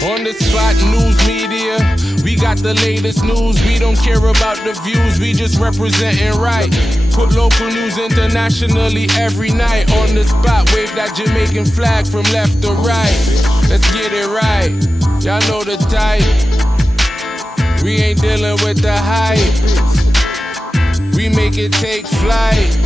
On the spot news media, we got the latest news. We don't care about the views, we just representing right. Put local news internationally every night. On the spot, wave that Jamaican flag from left to right. Let's get it right, y'all know the type. We ain't dealing with the hype. We make it take flight.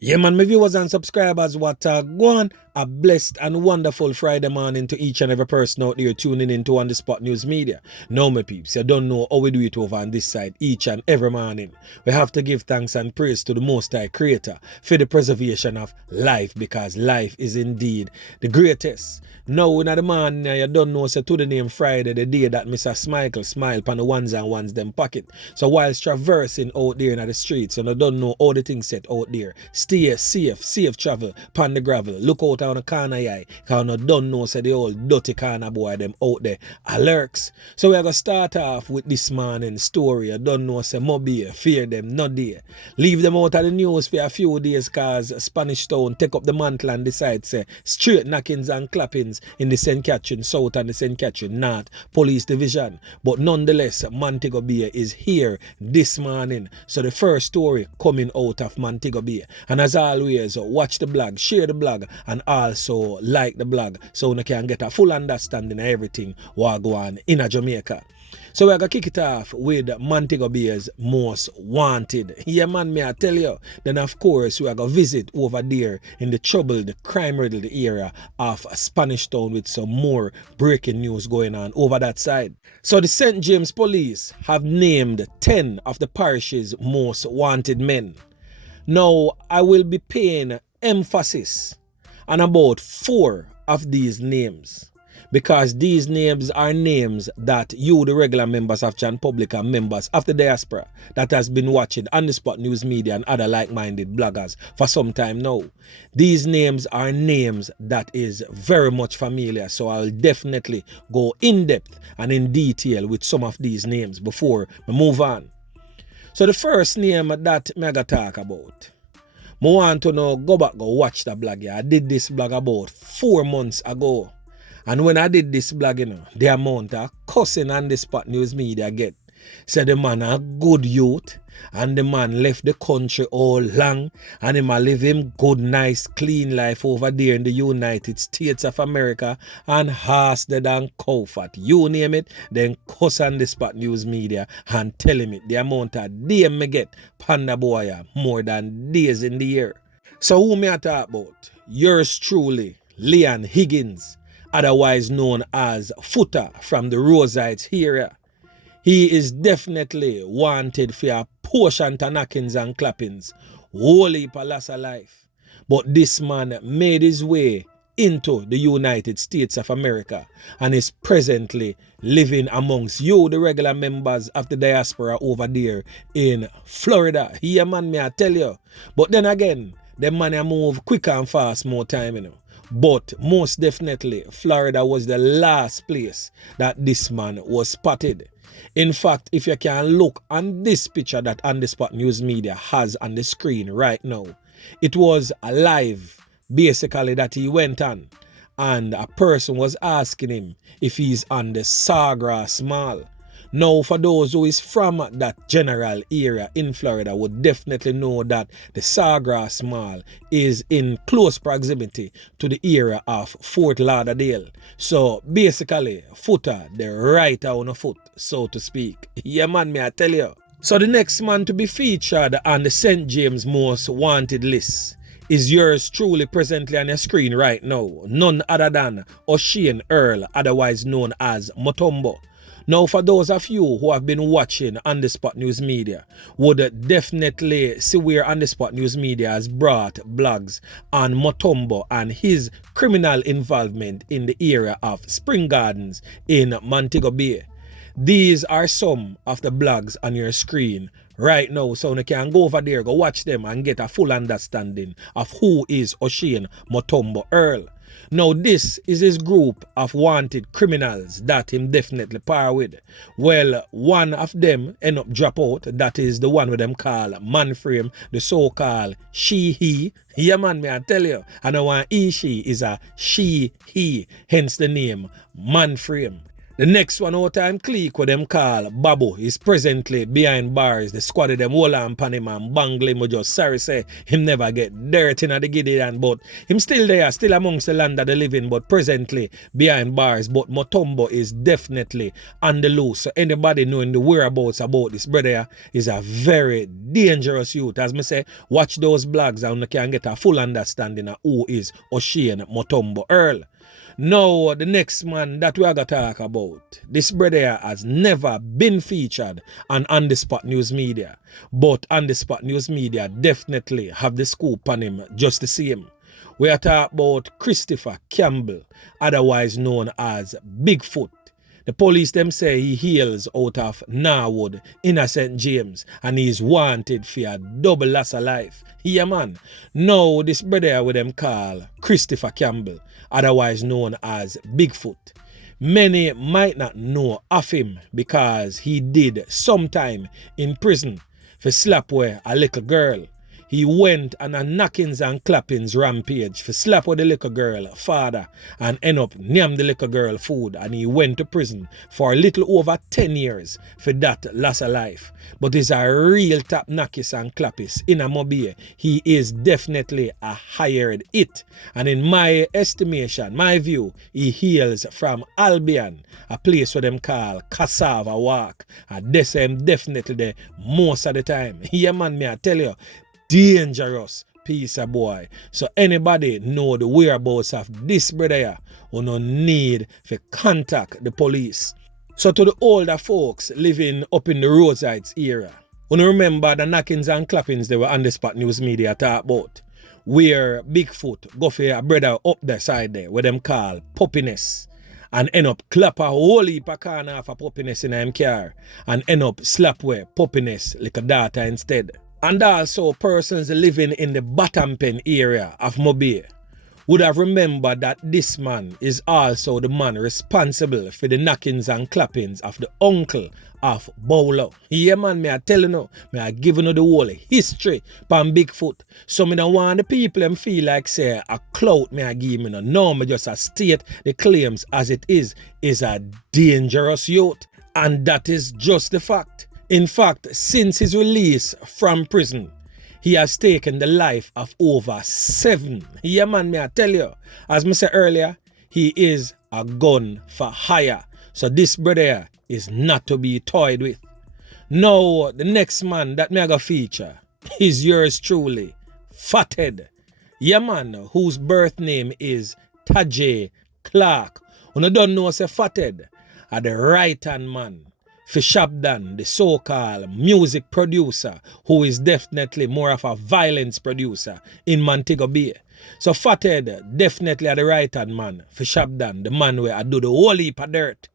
Yeah, man, my viewers and subscribers, what go on. A blessed and wonderful Friday morning to each and every person out there tuning into On The Spot News Media. Now, my peeps, you don't know how we do it over on this side each and every morning. We have to give thanks and praise to the Most High Creator for the preservation of life, because life is indeed the greatest. Now, in the morning, you don't know, so to the name Friday, the day that Mr. Smichael smile upon the ones and ones them pocket. So whilst traversing out there in the streets, you don't know all the things set out there. Stay safe travel, pan the gravel, look out on the corner eye, because you don't know, so the old dirty corner boy them out there are lurks. So we're going to start off with this morning's story. You don't know, say Mobay, fear them, not there. Leave them out of the news for a few days, because Spanish Town take up the mantle and decide, say, straight knockings and clappings in the St. Catherine South and the St. Catherine North Police Division. But nonetheless, Montego Bay is here this morning. So the first story coming out of Montego Bay. And as always, watch the blog, share the blog, and also like the blog so you can get a full understanding of everything what go on in Jamaica. So we're going to kick it off with Montego Bay's most wanted. Yeah, man, may I tell you. Then, of course, we are going to visit over there in the troubled, crime-riddled area of Spanish Town with some more breaking news going on over that side. So the St. James Police have named 10 of the parish's most wanted men. Now, I will be paying emphasis on about 4 of these names, because these names are names that you, the regular members of Chan Public and members of the diaspora that has been watching On The Spot News Media and other like-minded bloggers for some time now. These names are names that is very much familiar, so I'll definitely go in depth and in detail with some of these names before we move on. So the first name that I'm going to talk about, I want to know, go back, go watch the blog. I did this blog about 4 months ago. And when I did this blog, the amount of cussing On The Spot News Media get. Said the man a good youth, and the man left the country all long, and him a live him good, nice, clean life over there in the United States of America, and horse dead and cow fat. You name it, then cuss On The Spot News Media and tell him it. The amount of DM me get, Panda Boy, more than days in the year. So who me I talk about? Yours truly, Leon Higgins, otherwise known as Footer from the Rosites area. He is definitely wanted for a portion of knockings and clappings, whole heap of loss of life. But this man made his way into the United States of America and is presently living amongst you, the regular members of the diaspora over there in Florida. Yeah, man, may I tell you. But then again, the man move quick and fast more time, But most definitely, Florida was the last place that this man was spotted. In fact, if you can look on this picture that On The Spot News Media has on the screen right now, it was a live, basically, that he went on, and a person was asking him if he's on the Sawgrass Mall. Now, for those who is from that general area in Florida would definitely know that the Sawgrass Mall is in close proximity to the area of Fort Lauderdale. So basically, Footer, the right on the foot, so to speak. Yeah, man, may I tell you. So the next man to be featured on the St. James Most Wanted list is yours truly, presently on your screen right now. None other than Oshane Earle, otherwise known as Motumbo. Now, for those of you who have been watching On The Spot News Media, would definitely see where On The Spot News Media has brought blogs on Motumbo and his criminal involvement in the area of Spring Gardens in Montego Bay. These are some of the blogs on your screen right now, so you can go over there, go watch them and get a full understanding of who is Oshane Motumbo Earle. Now this is his group of wanted criminals that him definitely par with. Well, one of them end up drop out. That is the one with them call man frame, the so-called she-he. Yeah man, me I tell you. And the one he-she is a she-he, hence the name man frame. The next one out time clique with them call Babu is presently behind bars. The squad of them hold on pan him and bangle him. Just sorry say him never get dirt in the Gideon, but him still there, still amongst the land of the living, but presently behind bars. But Motumbo is definitely on the loose. So anybody knowing the whereabouts about this brother is a very dangerous youth. As me say, watch those blogs and you can get a full understanding of who is Oshane Motumbo Earle. Now, the next man that we are going to talk about, this brother has never been featured on the Spot News Media, but on the Spot News Media definitely have the scoop on him just the same. We are talking about Christopher Campbell, otherwise known as Bigfoot. The police them say he hails out of Norwood, Inner St. James, and he is wanted for a double loss of life. Yeah man. Now this brother with them call Christopher Campbell, otherwise known as Bigfoot. Many might not know of him because he did some time in prison for slap away a little girl. He went on a knockings and clappings rampage for slap with the little girl father and end up name the little girl food, and he went to prison for a little over 10 years for that loss of life. But he's a real top knockers and clappers in a Mobay. He is definitely a hired it, and in my estimation, my view, he hails from Albion, a place where them call Cassava Walk, and they say him definitely there most of the time. Yeah man, me I tell you, dangerous piece of boy. So anybody know the whereabouts of this brother here, who no need to contact the police. So to the older folks living up in the roadsides area, when you remember the knockings and clappings they were on the Spot News Media talk about, where Bigfoot go for a brother up the side there, where them call puppiness, and end up clap a whole heap of corner of a puppiness in him car, and end up slap away puppiness like a daughter instead. And also persons living in the bottom pen area of Mobay would have remembered that this man is also the man responsible for the knockings and clappings of the uncle of Bowler. Yeah man, me I tell you now, me I give you the whole history pan Bigfoot. So me don't want the people them feel like say a clout me I give me no. No, me just a state the claims as it is a dangerous youth. And that is just the fact. In fact, since his release from prison, he has taken the life of over 7. Yeah man, me I tell you, as I said earlier, he is a gun for hire. So this brother is not to be toyed with. Now, the next man that me I go feature is yours truly, FatHead. Yeah man, whose birth name is Tadjay Clarke. When you don't know say FatHead, are the right-hand man for Shabdan, the so-called music producer, who is definitely more of a violence producer in Montego Bay. So FatHead definitely are the right-hand man for Shabdan, the man where I do the whole heap of dirt.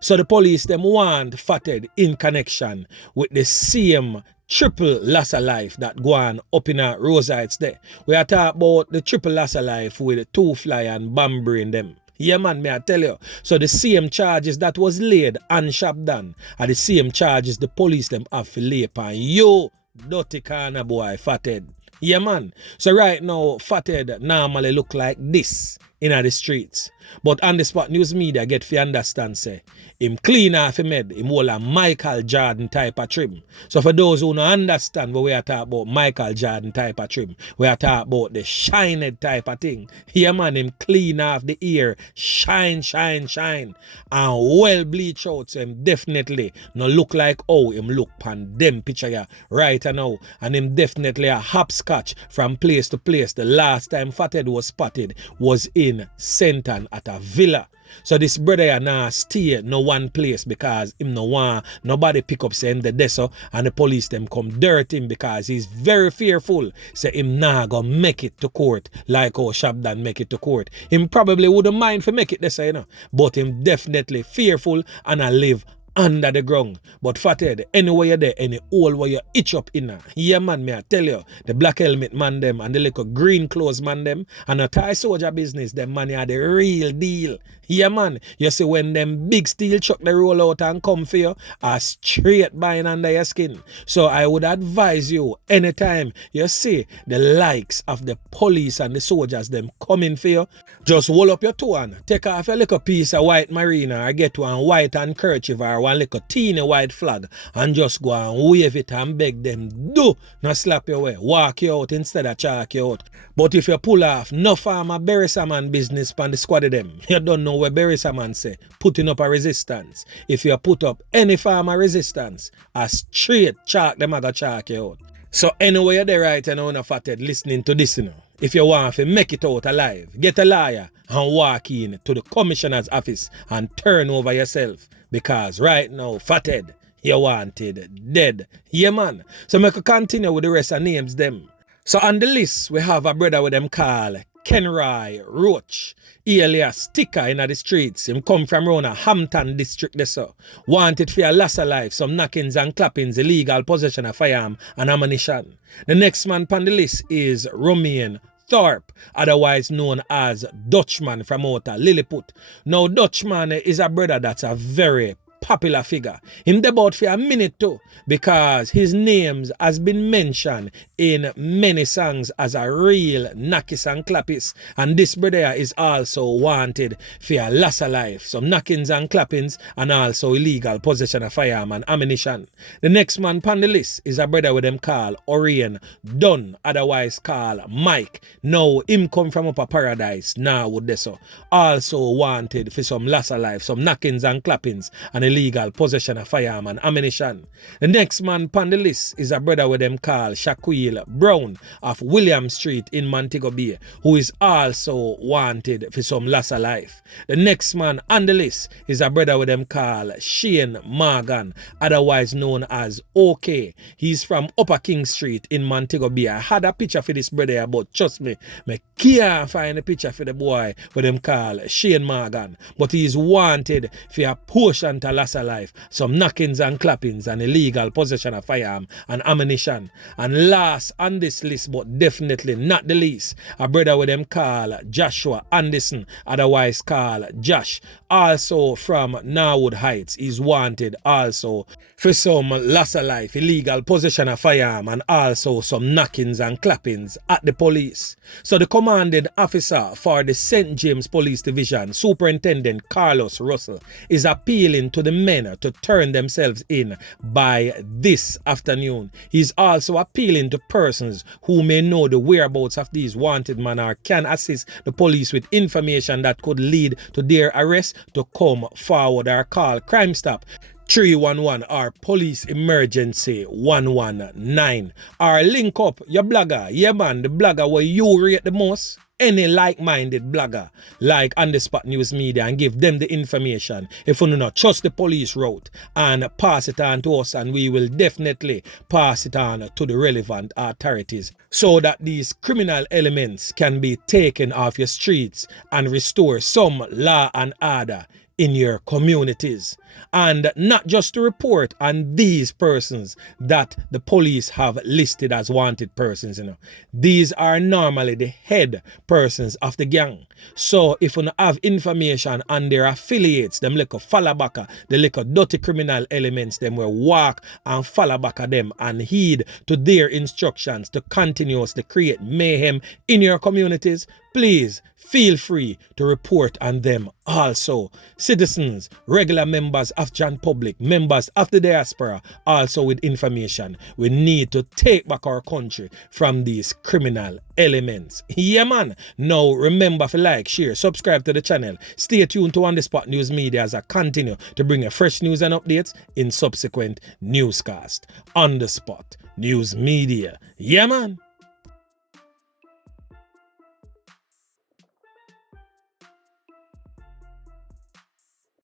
So the police them want FatHead in connection with the same triple loss of life that go on up in our Rosites there. We are talking about the triple loss of life with the 2 fly and bomb brain them. Yeah man, may I tell you. So the same charges that was laid on Shabdan are the same charges the police them have to lay upon you, dirty corner boy, FatHead. Yeah man. So right now, FatHead normally look like this in the streets. But on the Spot News Media get to understand say, him clean off him head, him hold a Michael Jordan type of trim. So for those who don't understand what we are talking about Michael Jordan type of trim, we are talking about the shined type of thing. Here man, him clean off the ear, shine, and well bleach out. So him definitely no look like how him look pan them picture ya right now. And him definitely a hopscotch from place to place. The last time FatHead was spotted was in Senton at a villa. So this brother now stay no one place because him no want nobody pick up say him the deso and the police them come dirt him because he's very fearful. Say him nah go make it to court like how Shabdan make it to court. Him probably wouldn't mind for make it this, you know, but him definitely fearful and I live under the ground. But FatHead, anywhere you're there, any hole where you itch up in there. Yeah, man, me I tell you, the black helmet man them and the little green clothes man them and a Thai soldier business, them money are the real deal. Yeah, man, you see when them big steel truck they roll out and come for you, are straight buying under your skin. So I would advise you, anytime you see the likes of the police and the soldiers them coming for you, just roll up your toe and take off a little piece of white marina or get one white handkerchief or one little teeny white flag and just go and wave it and beg them, do not slap your way, walk you out instead of chalk you out. But if you pull off no farmer bury some man business pan the squad of them, you don't know where bury some man say, putting up a resistance. If you put up any farmer resistance, a straight chalk them aga chalk you out. So anyway you're there right and on a FatHead listening to this, you know. If you want to make it out alive, get a lawyer and walk in to the commissioner's office and turn over yourself. Because right now, FatHead, you're wanted dead. Yeah, man. So make a continue with the rest of names them. So on the list, we have a brother with them called Kenroy Roach, alias Sticker in the streets. Him come from around a Hampton district there, so. Wanted for a loss of life, some knockings and clappings, illegal possession of firearm and ammunition. The next man on the list is Romain Thorpe, otherwise known as Dutchman from out of Lilliput. Now Dutchman is a brother that's a very popular figure. Him about for a minute too, because his names has been mentioned in many songs as a real knockis and clappis, and this brother is also wanted for a loss of life, some knockings and clappings, and also illegal possession of firearm and ammunition. The next man on the list is a brother with them called Oshane Dunn, otherwise called Mike. Now him come from Upper Paradise, now with this, also wanted for some loss of life, some knockings and clappings, and illegal possession of firearm and ammunition. The next man on the list is a brother with them called Shaquille Brown of William Street in Montego Bay, who is also wanted for some loss of life. The next man on the list is a brother with them called Shane Morgan, otherwise known as OK. He's from Upper King Street in Montego Bay. I had a picture for this brother, but trust me, I can't find a picture for the boy with them called Shane Morgan. But he is wanted for a portion to loss of life, some knockings and clappings, and illegal possession of firearm and ammunition. And last on this list, but definitely not the least, a brother with them called Joshua Anderson, otherwise called Josh, also from Norwood Heights. Is wanted also for some loss of life, illegal possession of firearm, and also some knockings and clappings at the police. So the commanding officer for the St. James Police Division, Superintendent Carlos Russell, is appealing to the men to turn themselves in by this afternoon. He's also appealing to persons who may know the whereabouts of these wanted men or can assist the police with information that could lead to their arrest to come forward or call Crime Stop 311 or Police Emergency 119 or link up your blogger, yeah man, the blogger where you rate the most, any like-minded blogger like On The Spot News Media, and give them the information if you do not trust the police route, and pass it on to us, and we will definitely pass it on to the relevant authorities so that these criminal elements can be taken off your streets and restore some law and order in your communities. And not just to report on these persons that the police have listed as wanted persons, you know. These are normally the head persons of the gang. So if you have information on their affiliates, them little follow back, the little dirty criminal elements, them will walk and follow back at them and heed to their instructions to continuously create mayhem in your communities, please feel free to report on them also. Citizens, regular members of John Public, members of the diaspora, also with information. We need to take back our country from these criminal elements. Yeah man. Now remember to like, share, subscribe to the channel. Stay tuned to On The Spot News Media as I continue to bring you fresh news and updates in subsequent newscasts. On The Spot News Media. Yeah man.